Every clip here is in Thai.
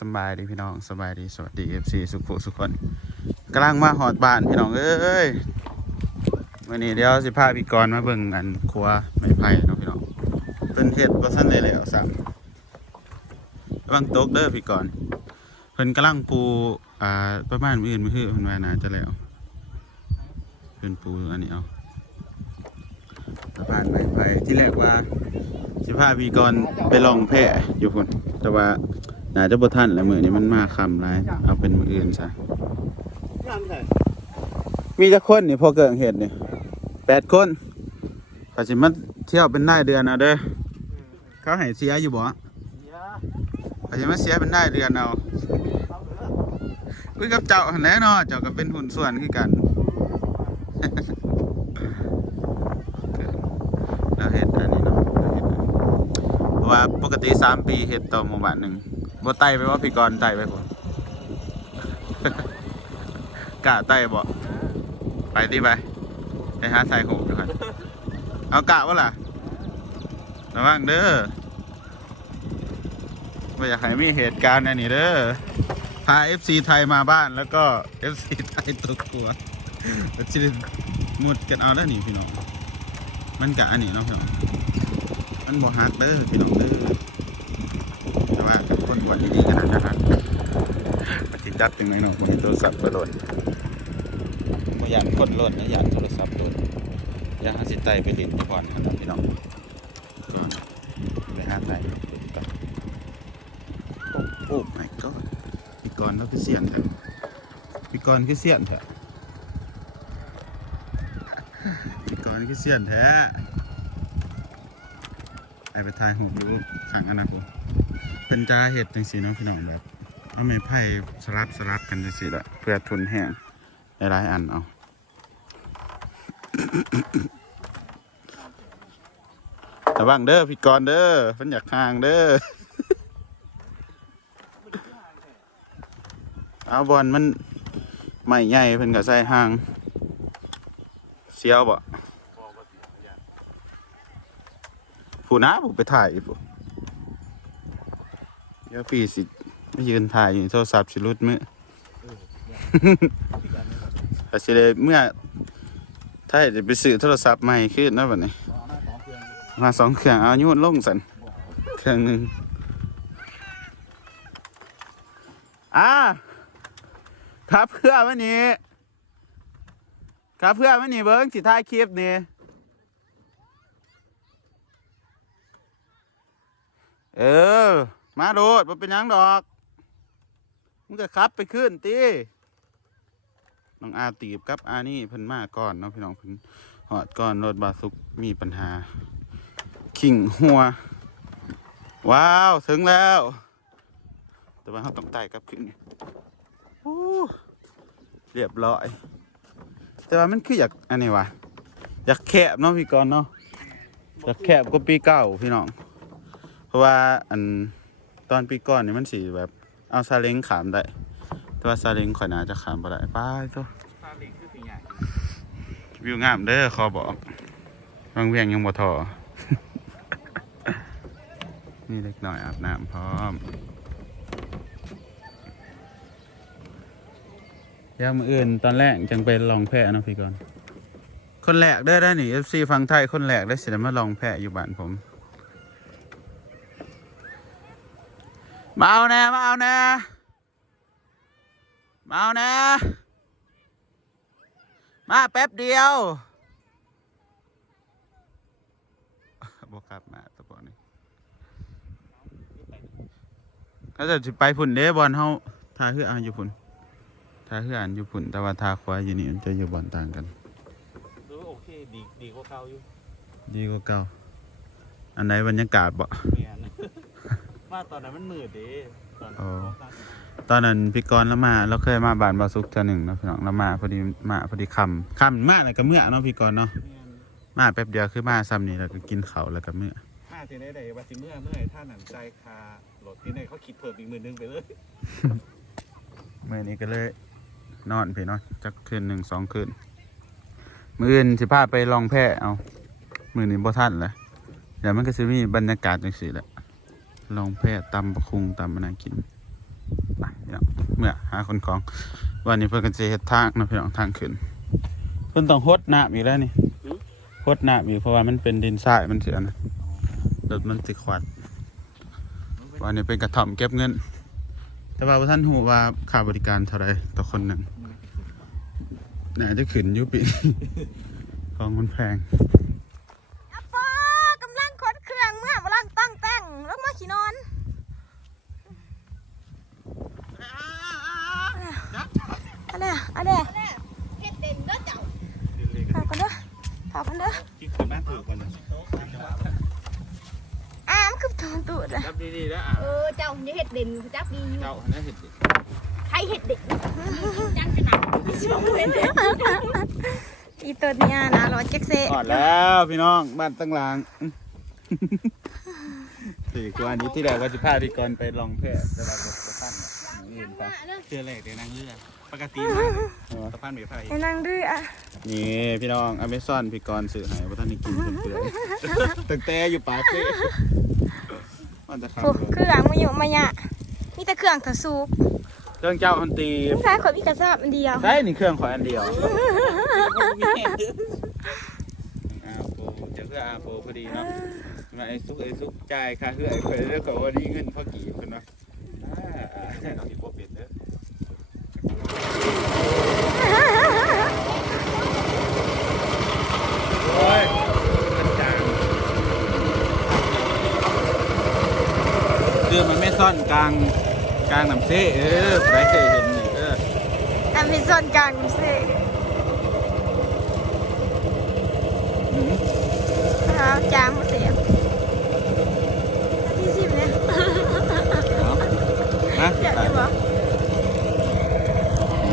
สบายดีพี่น้องสบายดีสวัสดีเอฟซีสุขุสุขคนกำลังมาหอดบานพี่น้องเอ้ยวันนี้เดี๋ยวสิพาพี่กรมาเบิ่งอันครัวไม้ไผ่เนาะพี่น้องเพิ่นเฮ็ดบ่ทันได้แล้วซ้ำระวังตกเด้อพี่กรเพิ่นกำลังปูอ่าประมาณมื้ออื่นมื้อฮื้อเพิ่นว่านาจะแล้วเพิ่นปูอันนี้เอาสะพานไม้ไผ่ที่แรกว่าสิพาพี่กรไปลองแพะอยู่พุ่นแต่ว่า น่าจะบ่ทันแล้วมื้อนี้มันมาค่ำหลายเอาเป็นมื้ออื่นซะมีจักคนนี่พอเกิดเหตุนี่แปดคนก็สิมาเที่ยวเป็นได้เดือนเอาเด้อเขาให้เสียอยู่บ่ก็สิมาเสียเป็นได้เดือนเอาคุยกับเจ้าหั่นแหล้วเนเจ้าก็เป็นหุ้นส่วนคือกันเราเฮ็ดอันนี้เนาะเห็ดอันนี้เพราะว่าปกติสามปีเฮ็ดต่อหมู่บ้านหนึ่ง บ่ไต่ไปว่าพี่กรณ์ไต่ไปผมกะไต่บ่ไปที่ไปไปหาใส่หูอยู่กันเอากะว่าล่ะระวังเด้อไม่อยากให้มีเหตุการณ์อันนี้เด้อพา FC ไทยมาบ้านแล้วก็ FC ไทยตัวกลัวแล้วจิมุดกันเอาแล้วนี่พี่น้อง มันกะอันนี้เนาะพี่น้อง มันบ่ฮักเด้อพี่น้องเด้อ นวันที่ดีขนาดนั้นนะมันสิจัดถึงไหนเนาะบ่มีโทรศัพท์ก็โดนบ่อยากคนโลดนะอยากโทรศัพท์โดนอยากหาสิไตไปเล่นไปก่อนนะครับพี่น้องก่อนไปหาไตก่อนโอ้โอ้ my god พี่กรณ์เราคือเสียนเถอะพี่กรณ์คือเสียนเถอะพี่กรณ์คือเสียนแท้ไปไปทายหูดูขังอนนะผม เป็นจาเห็ดจังสีเนาะพี่น้องแบบเอาไม้ไผ่สลับสลับกันจังสีละเพื่อทุนแห้งหลายๆอันเอาระวังเด้อพี่กรณ์เด้อเพิ่นอยากห่างเด้อเอาบอลมันไม่ใหญ่เพิ่นก็ใส่ห่าง เสียวบ่ผู้น้าผมไปถ่ายผู้ ดี๋ยวพี่สิไม่ยืนถ่ายอยู่โทรศัพท์สิรุดมือก็สิเลยเมื่อถ้าจะไปซื้อโทรศัพท์ใหม่ขึ้นนะบัดนี้ มาสองเครื่องเอายุ่นลงสันเครื่องหนึ่งอ่าครับเพื่อวันนี้ ครับเพื่อวันนี้เบิ้งสิถ่ายคลิปนี่เออ มาโดดมันเป็นยังดอกมึงก็ขับไปขึ้นตีน้องอาตีบกับอานี่เพิ่นมาก่อนเนาะพี่น้องเพิ่นหอดก่อนรถบาสุกมีปัญหา ขิงหัว ว้าว ถึงแล้ว แต่ว่าเขาต้องไต่กลับขึ้นเรียบร้อย แต่ว่ามันคืออยากอันนี้วะอยากแคบเนาะพี่กรเนาะอยากแคบกว่าปีเก่าพี่น้อง เพราะว่าอัน ตอนปีก่อนนี่มันสีแบบ เอาซาเล้งขามได้ แต่ว่าซาเล้งข่อยน่าจะขามบ่ได้ไป้ายตัวซาเล็งคือสิ่งใหญ่วิวงามเด้อขอบอกบางเวียงยังบ่ทอ นี่เล็กหน่อยอาบน้ำพร้อมยามออื่นตอนแรกจังไปลองแพะเนาะพี่ก่อน คนแรกได้อได้อนี่ FC ฟังไทยคนแรกได้สิได้มาลองแพะอยู่บ้านผม มาเอาแน่มาเอาแน่มาเอาแน่มาแป๊บเดียวบอกกลับมาตะปอนนี่เขาจะสิไปพุ่นเด้บอลเฮาทาเฮืออ่านอยู่พุ่นทาเฮืออ่านอยู่พุ่น แต่ว่าทาควายอยู่นี่มันจะอยู่บอลต่างกันดูโอเคดีดีกว่าเก่าอยู่ ดีกว่าเก่า อันไหนบรรยากาศบ่เมียนมาตอนนั้นมันมืดเด้ตอนอ๋อตอนนั้นพี่กรณ์แล้วมาเราเคยมาบ้านบาสุกเจอหนึ่งเนาะพี่น้องเรามาพอดีมาพอดีคำคำมาแล้วก็เมื่อเนาะพี่กรณ์เนาะเมียนมาแป๊บเดียวคือมาซ้ำนี่แล้วก็กินเขาวแล้วก็เมื่อมาที่ไหนใดว่าสิเมื่อเมื่อไหร่ท่าหนันใจคาโหลดที่ไหนเขาคิดเพิ่มอีกหมื่นหนึงไปเลยเมื่อนี้ก็เลยนอนพี่เนาะจักคืนหนึ่งสองคืนมื้ออื่นสิพาไปลองแพะเอามื้อนี้บ่ทันเลยเดี๋ยวมันก็สิมีบรรยากาศจังซี่แหละ ลองแพะตำบะคุงตำมะนาวกินพี่น้องเมื่อหาคนของวันนี้เพิ่อนก็จะเฮ็ดทางนาะพี่น้องทางขึ้น เพิ่อนต้องหดน้ำอีกแล้วนี่หดน้ำอีกเพราะว่ามันเป็นดินทรายมันเสิอันนั้นรถมันสิดขวัดวันนี้เป็นกระท่อมเก็บเงิน แต่ว่าท่านหูว่าค่าบริการเท่าไรต่อคนหนึ่งน่าจะขึ้นยู่ปีของมันแพง อะปอกำลังขนเครื่องเมื่อกำลังตั้งแต่งลงมาขี่นอนอันเนี้ยอันเนี้ยเฮ็ดเด่นเด้อเจ้าถากันเด้อถากันเด้อ คิดคือแม่ถือกันนะ อ้ามนคือตัวตูดอะ รับดีๆแล้วอะ เออเจ้าเนี่ยเห็ ดเด่นจับดีอยู่เจ้าน่าเห็นดิใครเห็ดเด็กจังขนาดชิบะเห็นเด็กอีตัวเนี้ยนะร้อนเจ๊กเซ่อ่อนแล้วพี่น้องบ้านตั้งหลางสี่กว่านี้ที่แรกว่าจะพาพี่กรณ์ไปลองแพทย์แต่ว่าจะตั้งนี่ไปเชื่อเลยเดี๋ยวนางเลือปกติมากสะพานเบียร์ไฟไอ้นางดื้ออะนี่พี่น้องอเมซอนพี่กรณ์สื่อใหายว่าท่านนี่กินเปลือยๆตั้งแต่อยู่ปากเซ่ มันจะขับโอ้เครื่องมาอยู่มาหยะมีแต่เครื่องถสูบเครื่องเจ้าอันตีลูกชายคนพี่กระซาบอันเดียวใช่นี่เครื่องขออันเดียวอาโปเจอเพื่ออาโปพอดีเนาะมาไอ้ซุกไอ้ซุกจ่ายค่าเพื่อไอ้เพื่อนเรื่องของวันนี้เงินเขากี่คนวะอ่ามีโปรเปลี่ยนเด้อโอ้ยมันจางคือมันไม่ ซ่อนกลางกลางน้ำเซ่เออใครเคยเห็นนี่เอออเมซอนกลางเซ่หืมเอาจางมาเสียที่สิบเนี่ยเอาฮะอยากจะบอก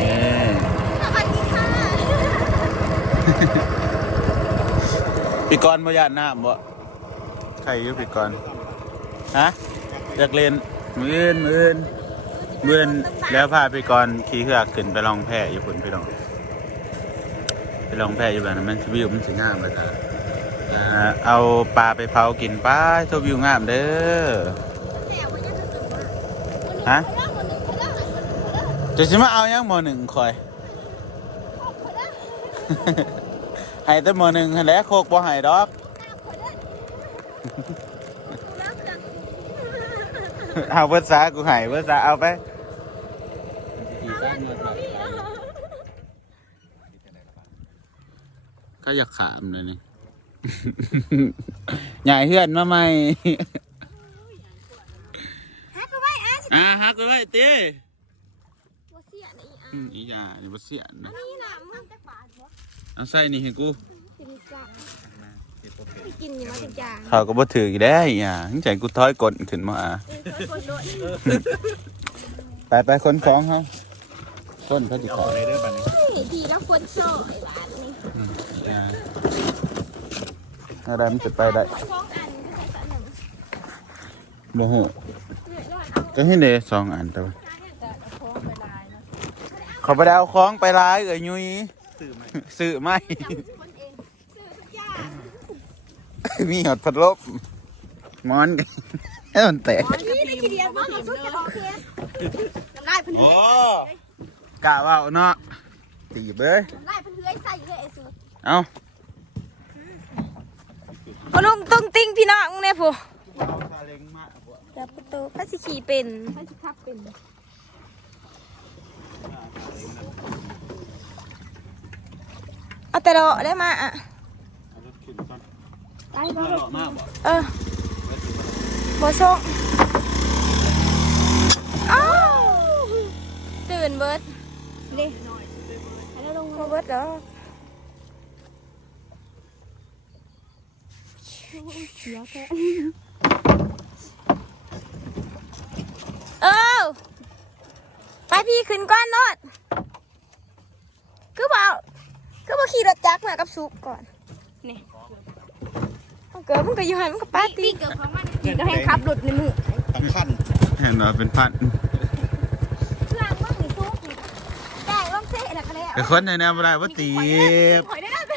นี่สวัสดีค่ะปีกรณ์บ่ยานน้ำบ่ใครอยู่ปีกรณ์ฮะ อยากเล่นมือนมือนมือนแล้วพาไปกรณ์ขี่เรือขึ้นไปลองแพอยู่พุ่นไปลองไปลองแพอยู่แบบนั้นมันสิวิวมันสิงามเลยจ้ะเอาปลาไปเผากินป้าทวิวงามเด้อฮะจะสิมาเอายังมอหนึ่งคอยให้แต่มอหนึ่งให้แล้วโคกบ่ให้ดอก เอาเบิดซากูให้เบิดซาเอาไปก็อยากขามเลยนี่ใหญ่เฮือนมาใหม่ฮักเอาไว้อะสิอ่าฮักไว้ตีบ่เสียนี่อะอืมอีหยานี่บ่เสียนะนี่น่ะมึงจะปาดบ่เอาใส่นี่ให้กู ไปกินอยู่มาถึงจางเขาก็บ่ถืออีกแล้วอีหยาถึงใจกูถอยกดขึ้นมาอะเออคนโดดไปไปคนฟ้องเขาคนเขาจิขอในเรื่องแบบนี้นี่ทีแล้วคนโซ่ไอ้หลานนี่อะไรมันจะไปได้ฟ้องอันก็ใส่สันหนึ่งโมโหเรื่อยๆเอาก็ให้เดสองอันแต่ว่าแต่ฟ้องไปลายนะเขาไปได้เอาของไปร้ายเอ้ยยุยสื่อไหม ซื้อไหมจำคนเองซื้อทุกอย่าง มีหอดพัดลมมอนกันให้มันแตกนี่ได้ทีเดียวมั้งเอาสุดจะโอเคทำลายเพิ่นโอ้เฮ้ยกะว่าเนาะตีเบ้ยทำลายเพิ่นเฮ้ยใส่เลยไอ้สุดเอาพลุมตุ้งติ้งพี่น้องมึงเนี่ยผู้เอาซาเล้งมาบ่จับประตูพระสิขี่เป็นพระสิขับเป็นเอาแต่ดอกได้มาอะ เอารถขึ้นก่อน ไปมาบ่หล่อมากบ่เออบ่ส่งอ้าวตื่นเบิดเด้แล้วลงมาเบิดแล้วเสียแค่เออไปพี่ขึ้นก้อนรถคือเปล่าคือบ่ขี่รถจักรมากับซุกก่อน นี่ เอาเกิดมึงก็อยู่หันมึงก็ปาร์ตี้เกิดความมันนี่ก็ให้ขับรถในมือตั้งขั้นเห็นว่าเป็นพันเครื่องมันนี่ซุกนี่ได้ร่องเซ่แล้วก็แล้วแต่คนในแนวบ่ได้ว่าตีบถอยได้แล้วไป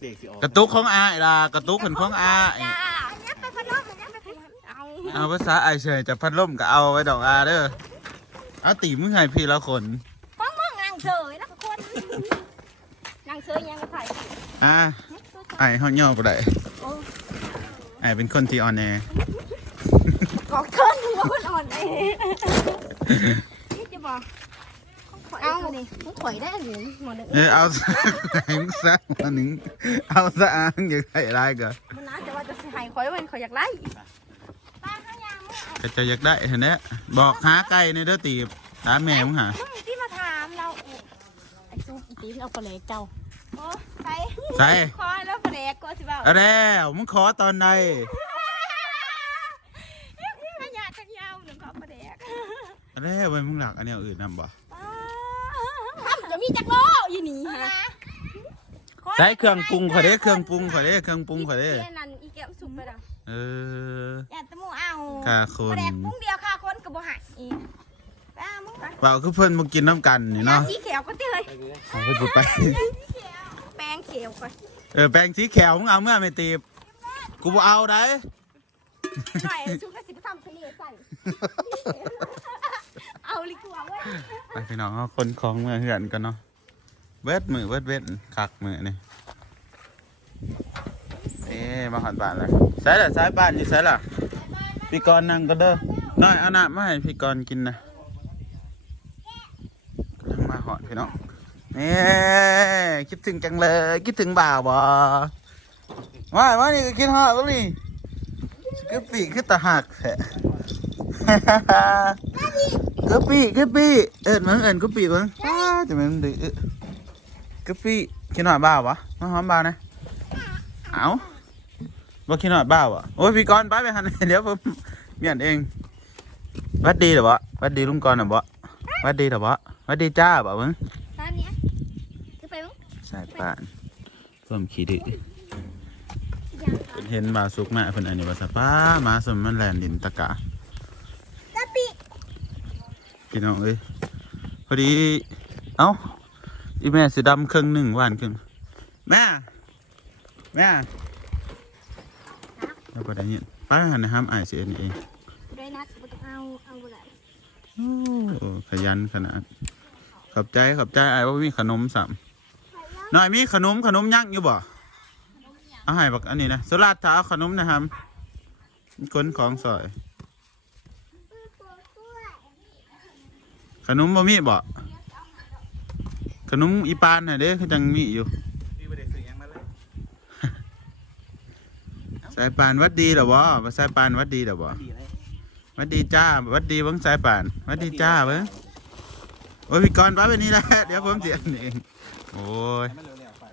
เด็กสิออกกระตุกของอายล่ะกระตุกเป็นของอายจ้าอันนี้ไปพัดลมอันนี้ไปพัดลมเอาเอาภาษาไอายเฉยจะพัดลมก็เอาไว้ดอกอาเด้อเอาตีมึงให้พี่ละคนฟังมึงนางเสยแล้วก็คนนางเสยยังก็ถ่ายอ่าไอ้ห้องย่อบ่ได้ ไอ้เป็นคนที่ออนแอร์กอกเกินมึงก็คนอ่อนเองนี่จะบอกเอานี่มึงข่อยได้หรือหมดเลยเออเอาซะให้มึงซะวันหนึ่งเอาซะอ่างอย่าใส่ได้ก็มันน่าจะว่าจะใหายข่อยมันข่อยอยากไล่ตาข้างยางมึงก็จะอยากได้เห็นไหมบอกหาไก่ในเด้อตีบถามแม่มึงหามึงที่มาถามเราไอ้ซุปอีตีนเอาปลาเล็กเจ้าโอ้ ใส่ใส่ คอยแล้วปลาเล็กก็สิบ่าวเอาแล้วมึงขอตอนใดขยะกันยาวหนึ่งขอปลาเล็กเอาแล้วเว้ยมึงหลักอันเนี้ยอื่นนำบ่ทำจะมีจักรโลอยู่นี่ฮะใส่เครื่องปรุงขอเด้เครื่องปรุงขอเด้เครื่องปรุงขอเด้อีเกียนั่นอีเกียสุกไปดังเอออย่าตะมูเอาค่าคปลานแดกปุ้งเดียวค่าคนก็บ่หักอีกป้ามึงไปเปล่าคือเพิ่นมากินน้ำกันนี่ยาเนาะสีเขียวก็เตย เอาเพิ่นสิไป แป้งเขียวก่อนเออแปรงสีแขวมึงเอาเมื่อไม่ตีบกูบ่เอาได้หน่อยชุกกระสิบทำเฉลี่ยใส่เอาลิกว่าเว้ยไปพี่น้องเอาคนของเมื่อเหือนกันเนาะเบิดมือเบิดเบ็ดคักมือนี่เอ๊มาหันบ้านแล้วใส่ละสายบ้านอยู่ใส่ละพี่กรณ์นั่งก็เด้อน้อยเอาน้ำมาให้พี่กรณ์กินนะกำลังมาหอดพี่น้อง นี่คิดถึงจังเลย คิดถึงบ่าวบ่ว่าว่านี่ก็กินหอดแล้วนี่คือปีกคือตาหักแท้กะปิกะปิเอิดมึงเอิดกะปิมึงอ้าจะมึงดื้อกะปิกินหน่อยบ้าวะมาหอมบ้าวนะเอาบ่กินหน่อยบ้าวะโอ้ยพี่กรณ์ไปไปหันเดี๋ยวผมเมียนเองวัดดีเหรอวะวัดดีลุงกรณ์เหรอวะวัดดีเหรอวะวัดดีจ้าบ่มึง ตอนนี้คือไปมึง สาย ป่านเพิ่มขี้ดื้อเพิ่นเห็นบ่าวสุกมาเพิ่นอันนี้ว่าสะป้าหมาสมมันแลนดินตะกะกะปิพี่น้องเอ้ยพอดีเอ้าอีแม่สีดำครึ่งหนึ่งหวานครึ่งแม่แม่แล้วก็ได้ยินป้าหันนะครับไอซีเอ็นเองด้วยนัดบ่ต้องเอาเอาบ่ได้โอ้ขยันขนาดขอบใจขอบใจไอ้ว่ามีขนมสัม หน่อยมีขนมขนมยักษ์อยู่บ่เอาให้บักอันนี้นะสุราษฎร์ถ้าเอาขนมนะครับคนของซอย ขนมบ่มีบ่ขนมอีปานน่ะเด้คือจังมีอยู่พี่ไม่ได้ซื้อยังมาเลยสายปานวัดดีเหรอวะสายปานวัดดีเหรอวะดีเลยวัดดีจ้าวัดดีเบิ้งสายปานวัดดีจ้าเบิ้งโอ้ยพี่กรณ์ป้าไปนี่แหละเดี๋ยวผมเสียอันเอง โอ้ย ให้มันเร็วๆไป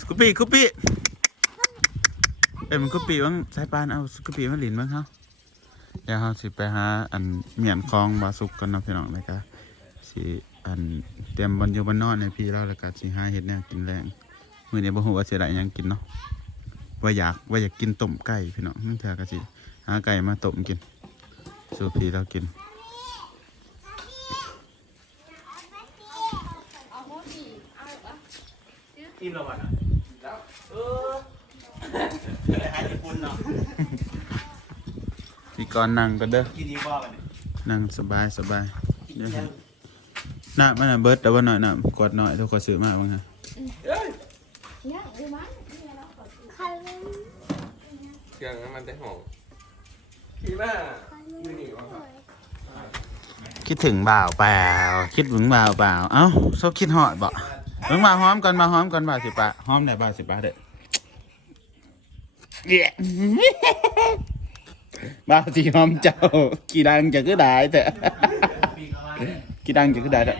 สกูปี้สกูปี้เอ้ยมันสกูปี้บ้างสายปานเอาสกูปี้มาหลินบ้างเขาเดี๋ยวเราสิไปหาอันเหมียนคลองบาสุกกันเนาะพี่น้องเลยครับสิอันเตรียมบรรยูบรรนอนในพี่เราแล้วก็สิหาเห็ดแนวกินแรงมื้อนี้บ่ฮู้ว่าสิได้หยังกินเนาะว่าอยากว่าอยากกินต้มไก่พี่น้องนั่นเถอะก็สิ หาไก่มาต้มกิน สู่พี่เรากินอิ่มแล้ววะนะแล้วเออไปหาญี่ปุ่นเนาะพี่กรณ์นั่งก็เด้อกินยี่บ้อกันเนี่ยนั่งสบายสบายกินยังน้ำมันน่ะเบิดแต่ว่าหน่อยน้ำกวดหน่อยทุกคนซื้อมาบ้างฮะ คิดถึงบ่าวเปล่า คิดถึงบ่าวเปล่า เอ้าโซคิดหอดบ่เพิ่งมาหอมกันมาหอมกันบ่าวสิปะหอมได้บ่าวสิปะเด้อเย้บ่าวสิหอมเจ้ากี่ดังจะก็ได้แต่กี่ดังจะก็ได้แต่